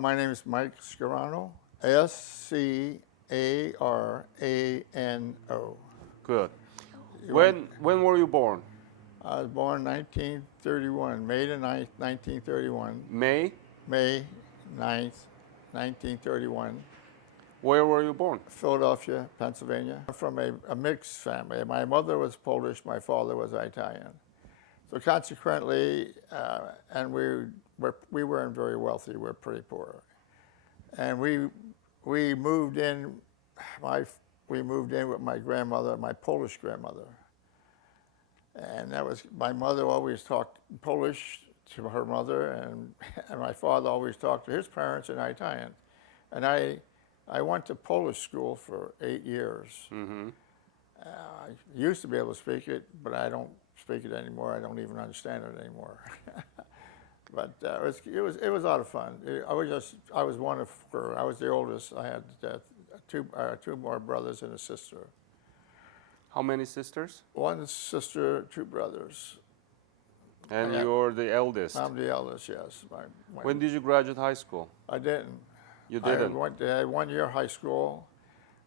My name is Mike Scarano, Scarano. Good. You want, When were you born? I was born 1931, May the 9th, 1931, May? May 9th, 1931, Where were you born? Philadelphia, Pennsylvania. I'm from a mixed family. My mother was Polish, my father was Italian. So consequently, and we weren't very wealthy, we were pretty poor. And we moved in, we moved in with my grandmother, my Polish grandmother. And that was, my mother always talked Polish to her mother, and my father always talked to his parents in Italian. And I went to Polish school for 8 years. Mm-hmm. I used to be able to speak it, but I don't speak it anymore. I don't even understand it anymore. But it was a lot of fun. I was one of four. I was the oldest. I had two more brothers and a sister. How many sisters? One sister, two brothers. And you're the eldest. I'm the eldest. Yes. When did you graduate high school? I didn't. You didn't. I had 1 year high school,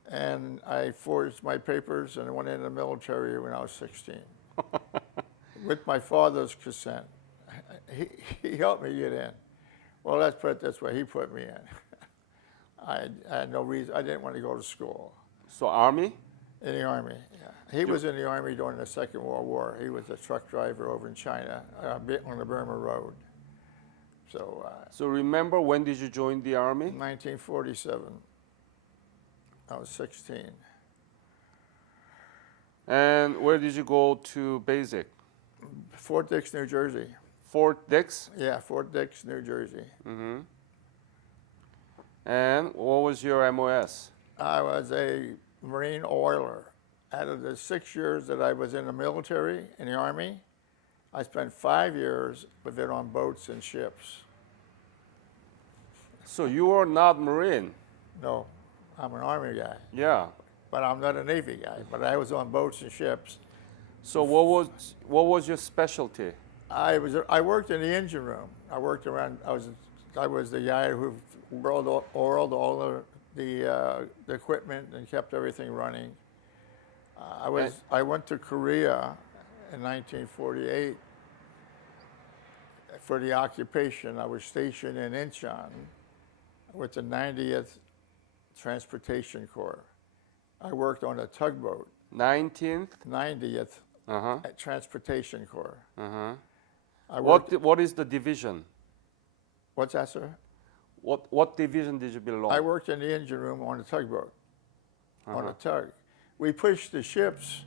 and I forged my papers and went in the military when I was 16, with my father's consent. He helped me get in. Well, let's put it this way, he put me in. I had no reason, I didn't want to go to school. So Army? In the Army, yeah. He was in the Army during the Second World War. He was a truck driver over in China, on the Burma Road. So remember, when did you join the Army? 1947. I was 16. And where did you go to basic? Fort Dix, New Jersey. Fort Dix? Yeah, Fort Dix, New Jersey. Mm-hmm. And what was your MOS? I was a Marine oiler. Out of the 6 years that I was in the military, in the Army, I spent 5 years with it on boats and ships. So you are not Marine? No, I'm an Army guy. Yeah. But I'm not a Navy guy. But I was on boats and ships. So what was your specialty? I worked in the engine room. I worked around. I was the guy who oiled all the equipment and kept everything running. I went to Korea in 1948 for the occupation. I was stationed in Incheon with the 90th Transportation Corps. I worked on a tugboat. 19th? 90th Transportation Corps. Uh-huh. What is the division? What's that, sir? What division did you belong? I worked in the engine room on a tugboat, on a tug. We pushed the ships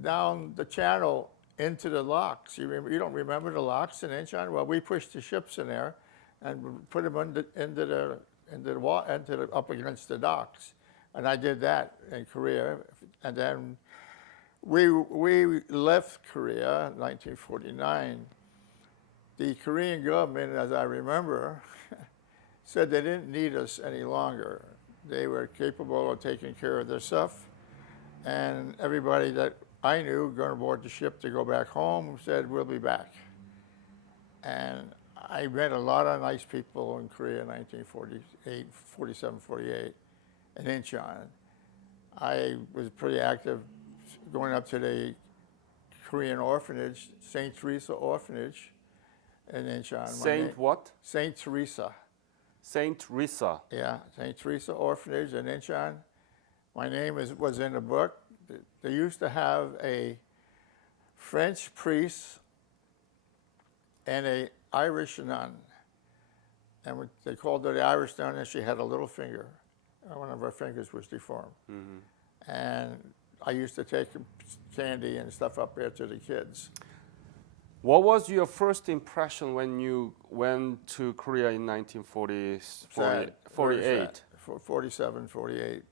down the channel into the locks. You don't remember the locks in Incheon? Well, we pushed the ships in there and put them up against the docks. And I did that in Korea. And then we left Korea in 1949. The Korean government, as I remember, said they didn't need us any longer. They were capable of taking care of their stuff. And everybody that I knew going aboard the ship to go back home said, we'll be back. And I met a lot of nice people in Korea in 1948, 47, 48, in Incheon. I was pretty active going up to the Korean orphanage, St. Teresa Orphanage in Incheon. Saint what? St. Teresa. Saint Teresa. Yeah, St. Teresa Orphanage in Incheon. My name was in the book. They used to have a French priest and an Irish nun. And they called her the Irish nun, and she had a little finger. One of her fingers was deformed. Mm-hmm. And I used to take candy and stuff up there to the kids. What was your first impression when you went to Korea in 1948? 47, 48.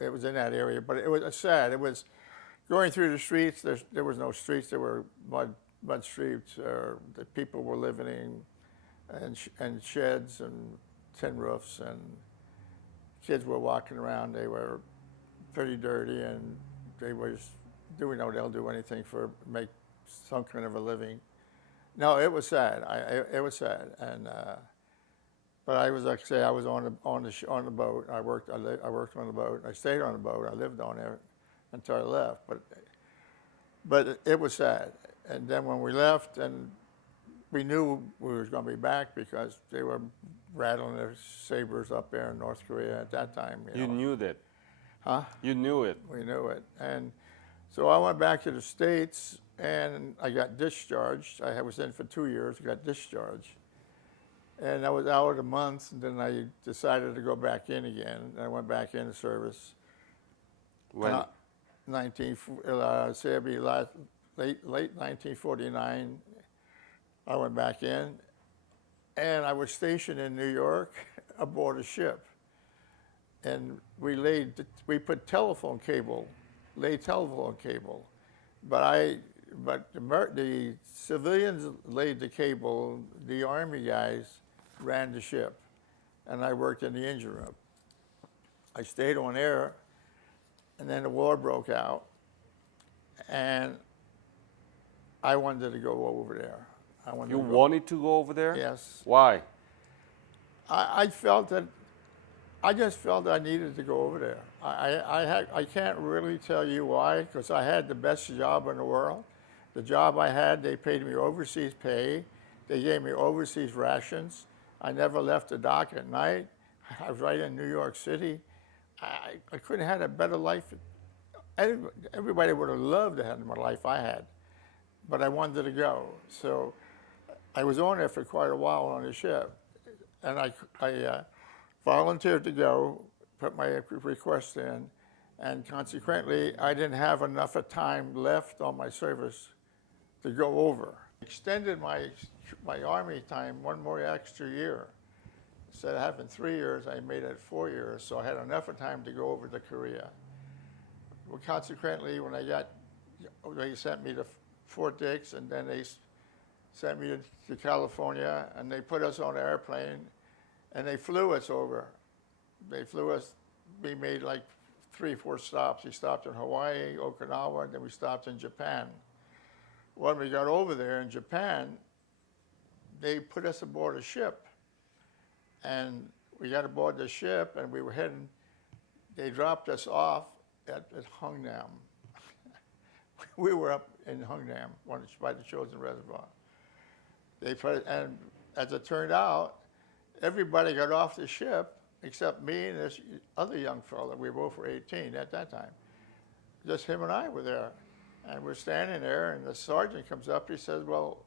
It was in that area, but it was sad. It was going through the streets. There was no streets. There were mud streets. The people were living in sheds and tin roofs, and kids were walking around. They were pretty dirty, and they was doing, they'll do anything for make some kind of a living. No, it was sad. It was sad, and But I was, like I say, I was on the boat. I worked on the boat. I stayed on the boat. I lived on there until I left. But it was sad. And then when we left, and we knew we was going to be back because they were rattling their sabers up there in North Korea at that time. You knew that. Huh? You knew it. We knew it. And so I went back to the States, and I got discharged. I was in for 2 years, got discharged. And I was out a month, and then I decided to go back in again. I went back into service. When? Say it'd be late 1949. I went back in, and I was stationed in New York aboard a ship. And we put telephone cable, laid telephone cable, but the civilians laid the cable. The Army guys ran the ship, and I worked in the engine room. I stayed on air, and then the war broke out, and I wanted to go over there. You wanted to go over there? Yes. Why? I just felt I needed to go over there. I can't really tell you why, because I had the best job in the world. The job I had, they paid me overseas pay. They gave me overseas rations. I never left the dock at night. I was right in New York City. I couldn't have had a better life. Everybody would have loved to have the life I had, but I wanted to go. So I was on there for quite a while on the ship, and I volunteered to go, put my request in, and consequently, I didn't have enough of time left on my service to go over. Extended my Army time one more extra year. Instead of having 3 years, I made it 4 years, so I had enough of time to go over to Korea. Well, consequently, when they sent me to Fort Dix, and then they sent me to California, and they put us on an airplane, and they flew us over. We made like 3 or 4 stops. We stopped in Hawaii, Okinawa, and then we stopped in Japan. When we got over there in Japan, they put us aboard a ship. And we got aboard the ship, and we were heading, they dropped us off at Hungnam. We were up in Hungnam, by the Chosin Reservoir. And as it turned out, everybody got off the ship except me and this other young fellow. We both were 18 at that time. Just him and I were there. And we're standing there, and the sergeant comes up. He says, "Well,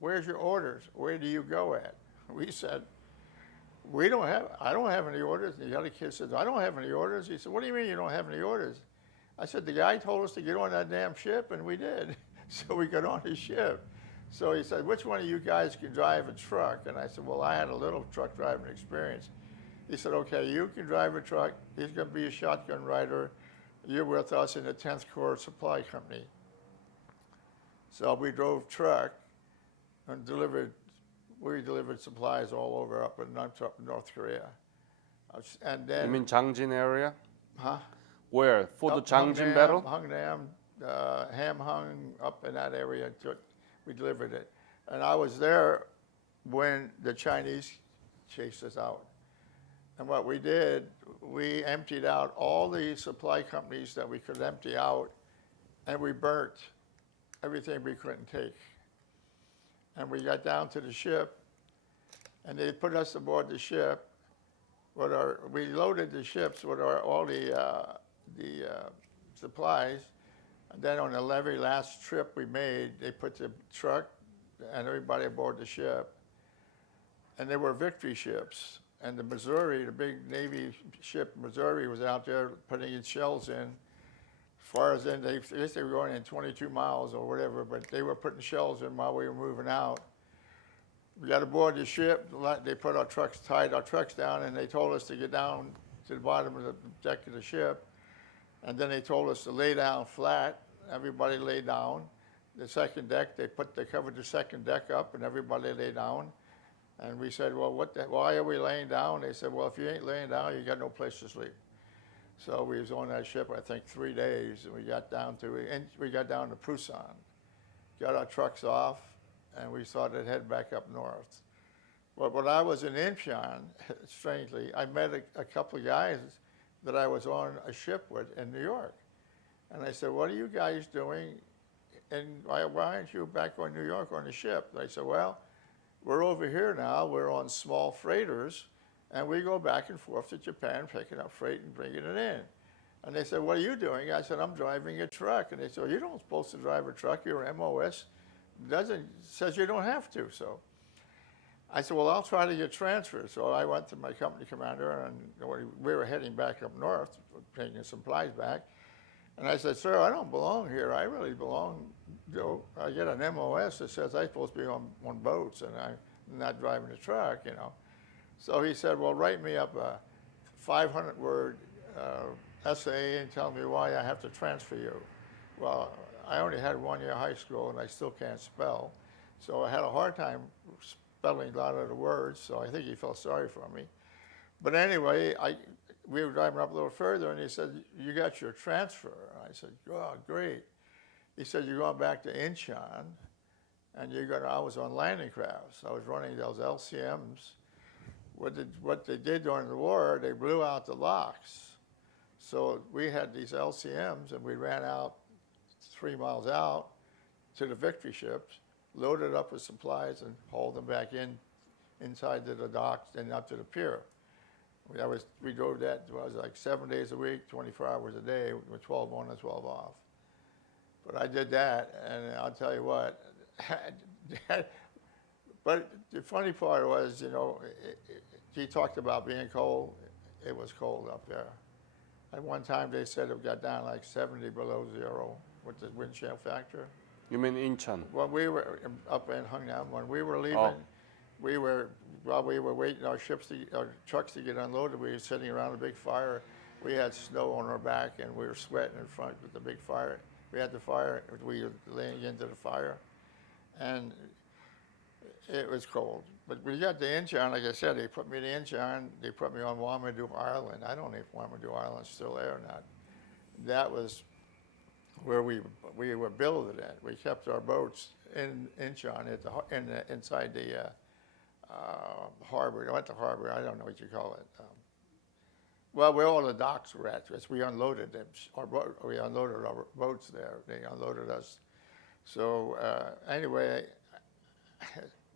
where's your orders? Where do you go at?" We said, I don't have any orders. And the other kid says, "I don't have any orders." He said, "What do you mean you don't have any orders?" I said, "The guy told us to get on that damn ship, and we did." So we got on his ship. So he said, "Which one of you guys can drive a truck?" And I said, "Well, I had a little truck driving experience." He said, "Okay, you can drive a truck. He's going to be a shotgun rider. You're with us in the 10th Corps Supply Company." So we drove truck and we delivered supplies all over up in North Korea. And then, You mean Changjin area? huh? Where? For the Changjin battle? Hungnam, Hamhung, up in that area. We delivered it. And I was there when the Chinese chased us out. And what we did, we emptied out all the supply companies that we could empty out, and we burnt everything we couldn't take. And we got down to the ship, and they put us aboard the ship. We loaded the ships with all the supplies, and then on the very last trip we made, they put the truck and everybody aboard the ship. And they were Victory ships. And the Missouri, the big Navy ship Missouri, was out there putting its shells in. As far as in, I guess they were going in 22 miles or whatever, but they were putting shells in while we were moving out. We got aboard the ship, they put our trucks, tied our trucks down, and they told us to get down to the bottom of the deck of the ship. And then they told us to lay down flat. Everybody lay down. The second deck, they covered the second deck up, and everybody lay down. And we said, "Well, why are we laying down?" They said, "Well, if you ain't laying down, you got no place to sleep." So we was on that ship, I think, 3 days, and we got down to Busan, got our trucks off, and we started to head back up north. But when I was in Incheon, strangely, I met a couple of guys that I was on a ship with in New York. And I said, what are you guys doing? And why aren't you back on New York on the ship? They said, well, we're over here now. We're on small freighters, and we go back and forth to Japan, picking up freight and bringing it in. And they said, what are you doing? I said, I'm driving a truck. And they said, you're not supposed to drive a truck. You're an MOS. Says you don't have to. So I said, well, I'll try to get transferred. So I went to my company commander, and we were heading back up north, taking supplies back. And I said, sir, I don't belong here. I really belong, I get an MOS that says I'm supposed to be on boats, and I'm not driving a truck, So he said, well, write me up a 500-word essay and tell me why I have to transfer you. Well, I only had 1 year of high school, and I still can't spell. So I had a hard time spelling a lot of the words, so I think he felt sorry for me. But anyway, we were driving up a little further, and he said, you got your transfer. I said, oh, great. He said, you're going back to Incheon, and I was on landing crafts. I was running those LCMs. What they did during the war, they blew out the locks. So we had these LCMs, and we ran out 3 miles out to the Victory ships, loaded up with supplies, and hauled them back inside to the docks and up to the pier. We drove that, it was like 7 days a week, 24 hours a day, with 12 on and 12 off. But I did that, and I'll tell you what, but the funny part was, he talked about being cold. It was cold up there. At one time, they said it got down like 70 below zero with the wind chill factor. You mean Incheon? When we were up in Hungnam, when we were leaving, while we were waiting our trucks to get unloaded, we were sitting around a big fire. We had snow on our back, and we were sweating in front with the big fire. We had the fire, we were laying into the fire, and it was cold. But we got to Incheon, like I said, they put me to Incheon, they put me on Wamadou Island. I don't know if Wamadou Island's still there or not. That was where we were billeted at. We kept our boats in Incheon inside the harbor. Not the harbor, I don't know what you call it. Well, where all the docks were at, because we unloaded them. We unloaded our boats there. They unloaded us. So anyway,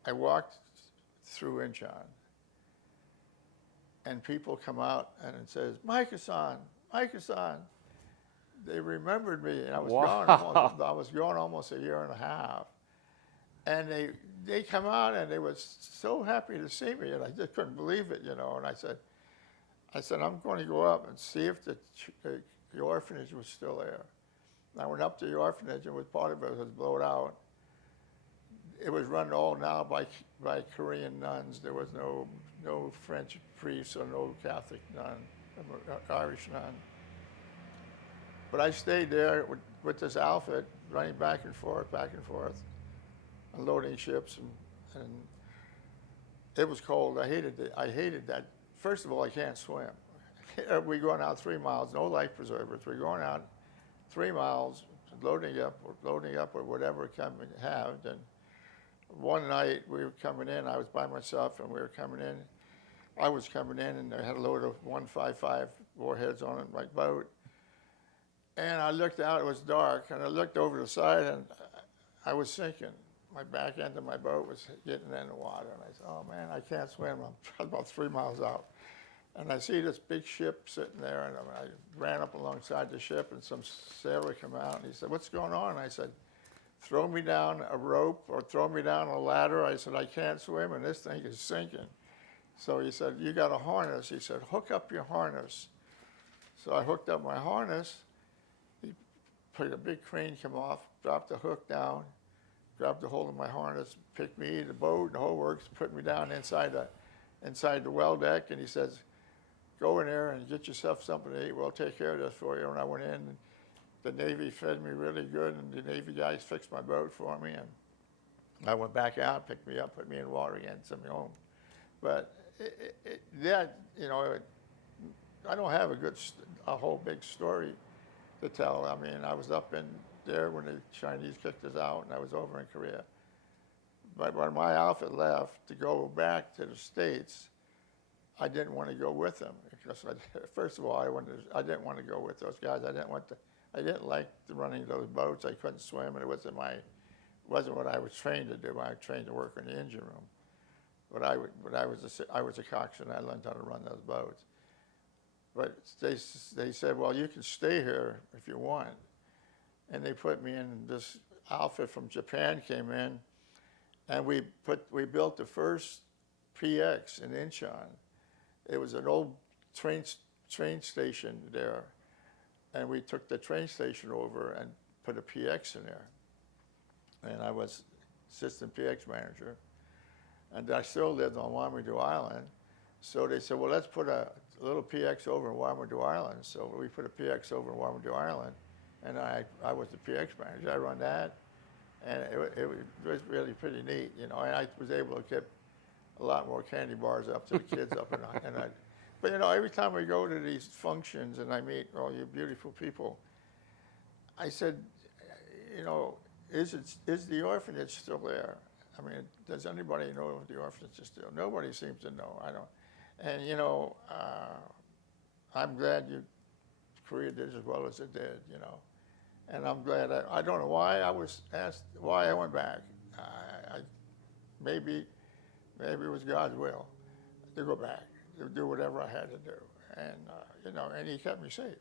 I walked through Incheon, and people come out and it says, Micah-san, Micah-san. They remembered me, and I was gone. I was gone almost a year and a half, and they come out and they were so happy to see me, and I just couldn't believe it, And I said, I'm going to go up and see if the orphanage was still there. And I went up to the orphanage, and part of it was blown out. It was run all now by Korean nuns. There was no French priests or no Catholic nun, Irish nun. But I stayed there with this outfit, running back and forth, unloading ships, and it was cold. I hated that. First of all, I can't swim. We're going out 3 miles, no life preservers. We're going out 3 miles, loading up or whatever we have. And one night we were coming in. I was by myself, and we were coming in. I was coming in, and I had a load of 155 warheads on my boat. And I looked out, it was dark, and I looked over the side, and I was sinking. My back end of my boat was getting in the water, and I said, oh man, I can't swim. I'm about 3 miles out. And I see this big ship sitting there, and I ran up alongside the ship, and some sailor came out, and he said, what's going on? And I said, throw me down a rope or throw me down a ladder. I said, I can't swim, and this thing is sinking. So he said, you got a harness. He said, hook up your harness. So I hooked up my harness. A big crane came off, dropped the hook down, grabbed the hold of my harness, picked me, the boat, the whole works, put me down inside the well deck, and he says, go in there and get yourself something to eat. We'll take care of this for you. And I went in, and the Navy fed me really good, and the Navy guys fixed my boat for me, and I went back out, picked me up, put me in water again, sent me home. But I don't have a whole big story to tell. I mean, I was up in there when the Chinese kicked us out, and I was over in Korea. But when my outfit left to go back to the States, I didn't want to go with them because first of all, I didn't want to go with those guys. I didn't like running those boats. I couldn't swim, and it wasn't what I was trained to do. I was trained to work in the engine room. But I was a coxswain. I learned how to run those boats. But they said, well, you can stay here if you want. And they put me in this outfit from Japan came in, and we built the first PX in Incheon. It was an old train station there, and we took the train station over and put a PX in there. And I was assistant PX manager, and I still lived on Wamadu Island. So they said, well, let's put a little PX over in Wamadu Island. So we put a PX over in Wamadu Island, and I was the PX manager. I run that, and it was really pretty neat, you know. And I was able to get a lot more candy bars up to the kids up but you know, every time we go to these functions and I meet all you beautiful people, I said, you know, is the orphanage still there? I mean, does anybody know if the orphanage is still? Nobody seems to know. I don't. And you know, I'm glad Korea did as well as it did. You know, and I'm glad. I don't know why I was asked why I went back. Maybe it was God's will to go back, to do whatever I had to do, and you know, and He kept me safe.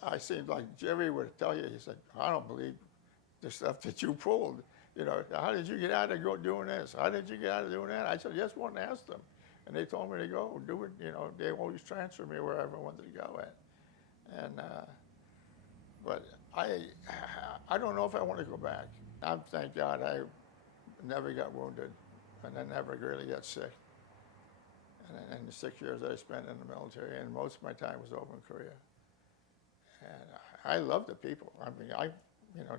I seemed like Jerry would tell you. He said, "I don't believe the stuff that you pulled. You know, how did you get out of doing this? How did you get out of doing that?" I said, "Just want to ask them," and they told me to go do it. You know, they always transfer me wherever I wanted to go at, and but I don't know if I want to go back. Thank God I never got wounded, and I never really got sick. And the 6 years I spent in the military, and most of my time was over in Korea. And I love the people. I mean, you know,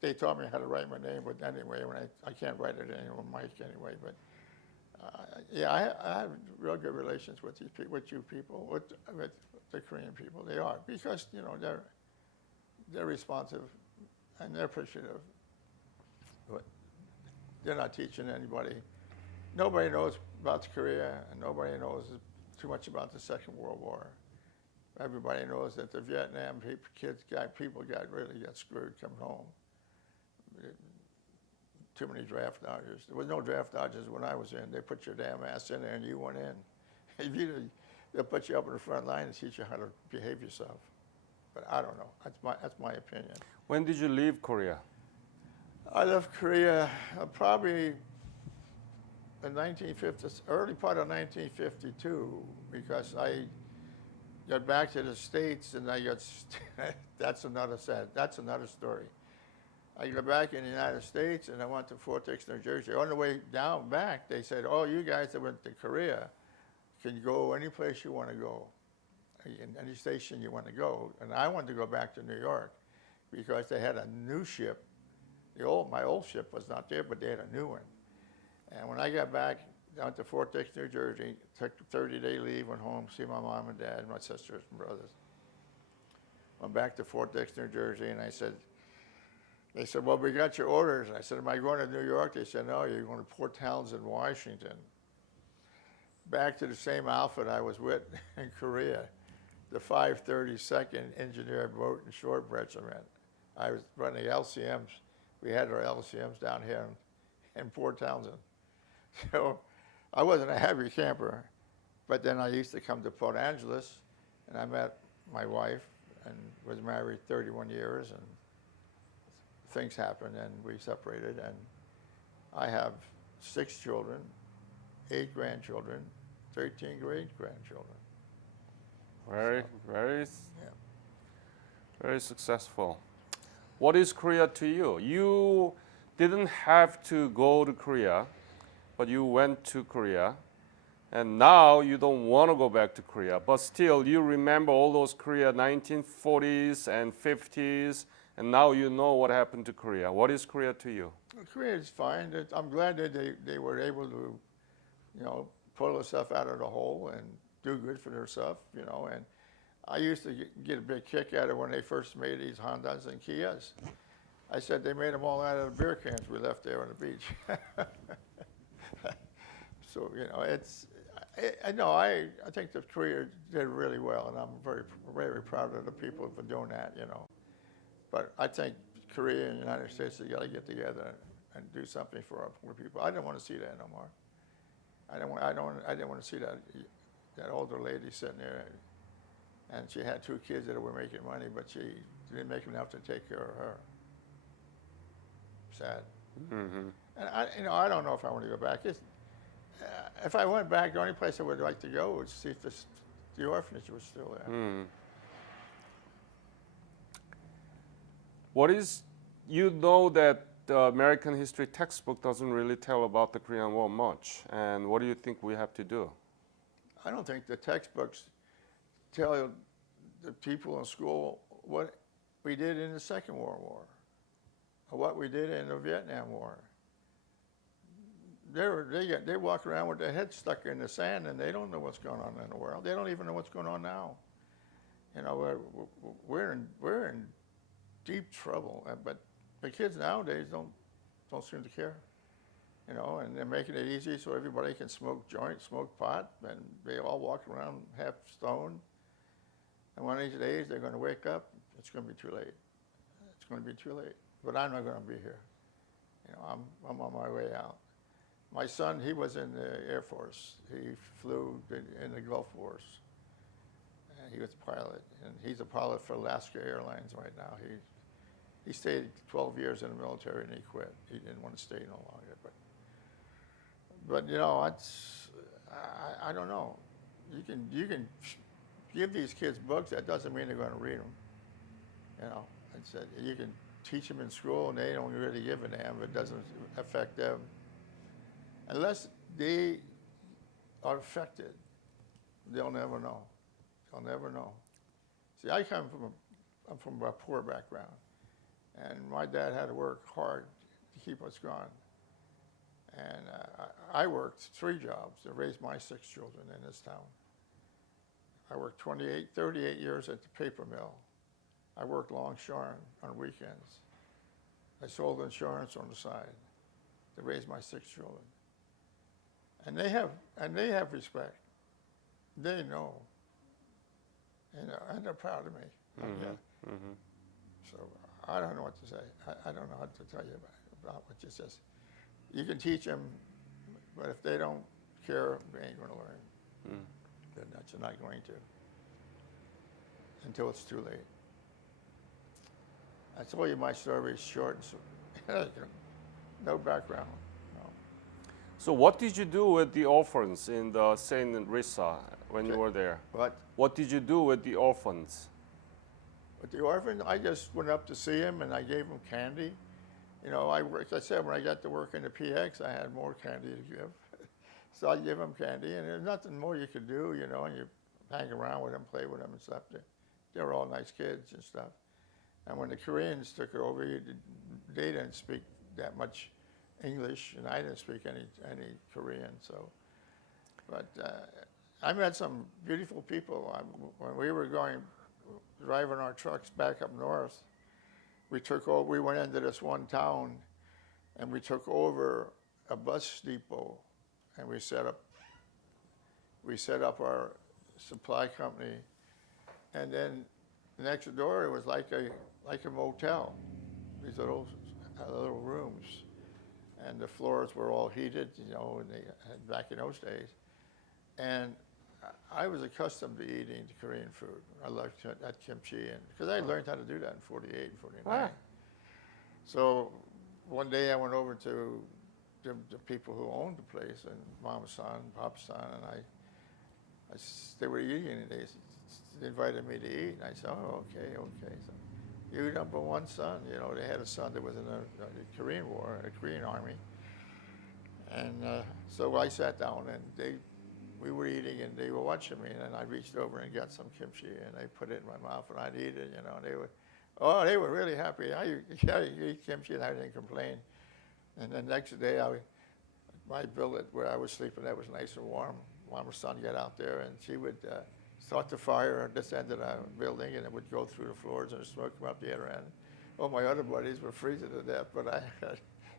they taught me how to write my name, but anyway, when I can't write it on mic anyway. But yeah, I have real good relations with you people, with the Korean people. They are, because you know they're responsive and they're appreciative. But they're not teaching anybody. Nobody knows about Korea, and nobody knows too much about the Second World War. Everybody knows that the Vietnam people really got screwed coming home. Too many draft dodgers. There was no draft dodgers when I was in. They put your damn ass in there and you went in. They'll put you up in the front line and teach you how to behave yourself. But I don't know. That's my opinion. When did you leave Korea? I left Korea probably in early part of 1952, because I got back to the States and I got, that's another story. I got back in the United States and I went to Fort Dix, New Jersey. On the way down back, they said, "Oh, you guys that went to Korea can go any place you want to go, in any station you want to go." And I wanted to go back to New York because they had a new ship. My old ship was not there, but they had a new one. And when I got back down to Fort Dix, New Jersey, took a 30-day leave, went home, see my mom and dad, my sisters and brothers. Went back to Fort Dix, New Jersey, and they said, "Well, we got your orders." I said, "Am I going to New York?" They said, "No, you're going to Port Townsend, Washington." Back to the same outfit I was with in Korea, the 532nd Engineered Boat and Shore Regiment. I was running LCMs. We had our LCMs down here in Port Townsend. So I wasn't a heavy camper, but then I used to come to Port Angeles, and I met my wife and was married 31 years, and things happened, and we separated, and I have 6 children, 8 grandchildren, 13 great-grandchildren. Very successful. What is Korea to you? You didn't have to go to Korea, but you went to Korea, and now you don't want to go back to Korea, but still you remember all those Korea 1940s and 50s, and now you know what happened to Korea. What is Korea to you? Korea is fine. I'm glad that they were able to, you know, pull themselves out of the hole and do good for themselves, you know. And I used to get a big kick out of when they first made these Hondas and Kias. I said they made them all out of the beer cans we left there on the beach. So, you know, I think the Korea did really well, and I'm very, very proud of the people for doing that, you know. But I think Korea and the United States have got to get together and do something for our poor people. I don't want to see that no more. I didn't want to see that older lady sitting there, and she had 2 kids that were making money, but she didn't make enough to take care of her. Sad. Mm-hmm. And I don't know if I want to go back. If I went back, the only place I would like to go would see if the orphanage was still there. Mm. What is, you know that the American history textbook doesn't really tell about the Korean War much, and what do you think we have to do? I don't think the textbooks tell the people in school what we did in the Second World War, or what we did in the Vietnam War. They walk around with their heads stuck in the sand, and they don't know what's going on in the world. They don't even know what's going on now. You know, we're in deep trouble. But the kids nowadays don't seem to care. You know, and they're making it easy so everybody can smoke joints, smoke pot, and they all walk around half stoned. And one of these days they're going to wake up. It's going to be too late. It's going to be too late. But I'm not going to be here. You know, I'm on my way out. My son, he was in the Air Force. He flew in the Gulf Wars. And he was a pilot. And he's a pilot for Alaska Airlines right now. He stayed 12 years in the military and he quit. He didn't want to stay no longer. But you know, I don't know. You can give these kids books. That doesn't mean they're going to read them. You know, you can teach them in school and they don't really give a damn. It doesn't affect them. Unless they are affected, they'll never know. They'll never know. See, I'm from a poor background, and my dad had to work hard to keep us going. And I worked 3 jobs to raise my 6 children in this town. I worked 38 years at the paper mill. I worked longshoreman on weekends. I sold insurance on the side to raise my 6 children. And they have respect. They know. And they're proud of me. Mm-hmm. Yeah. Mm-hmm. So I don't know what to say. I don't know how to tell you about what you said. You can teach them, but if they don't care, they ain't going to learn. Mm. They're not going to until it's too late. I told you my story is short and no background. No. So what did you do with the orphans in the St. Risa when you were there? What did you do with the orphans? With the orphans, I just went up to see them and I gave them candy. You know, like I said, when I got to work in the PX, I had more candy to give. So I give them candy, and there's nothing more you could do, you know, and you hang around with them, play with them and stuff. They were all nice kids and stuff. And when the Koreans took it over, they didn't speak that much English, and I didn't speak any Korean. So, but I met some beautiful people. When we were driving our trucks back up north, we went into this one town, and we took over a bus depot, and we set up our supply company, and then next door it was like a motel, these little rooms, and the floors were all heated, you know, and back in those days, and I was accustomed to eating the Korean food. I liked that kimchi, and because I learned how to do that in 48 and 49. Ah. So one day I went over to the people who owned the place, and Mama's son, Papa's son, and they were eating, and they invited me to eat. And I said, oh, okay. So you number one son, you know, they had a son that was in the Korean War, the Korean Army. And so I sat down, and we were eating, and they were watching me, and I reached over and got some kimchi, and I put it in my mouth, and I'd eat it, you know, and they were really happy. You eat kimchi, and I didn't complain. And the next day, my billet where I was sleeping, that was nice and warm. Mama's son got out there, and she would start the fire at this end of the building, and it would go through the floors, and the smoke come up the other end. all my other buddies were freezing to death, but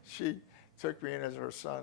she took me in as her son.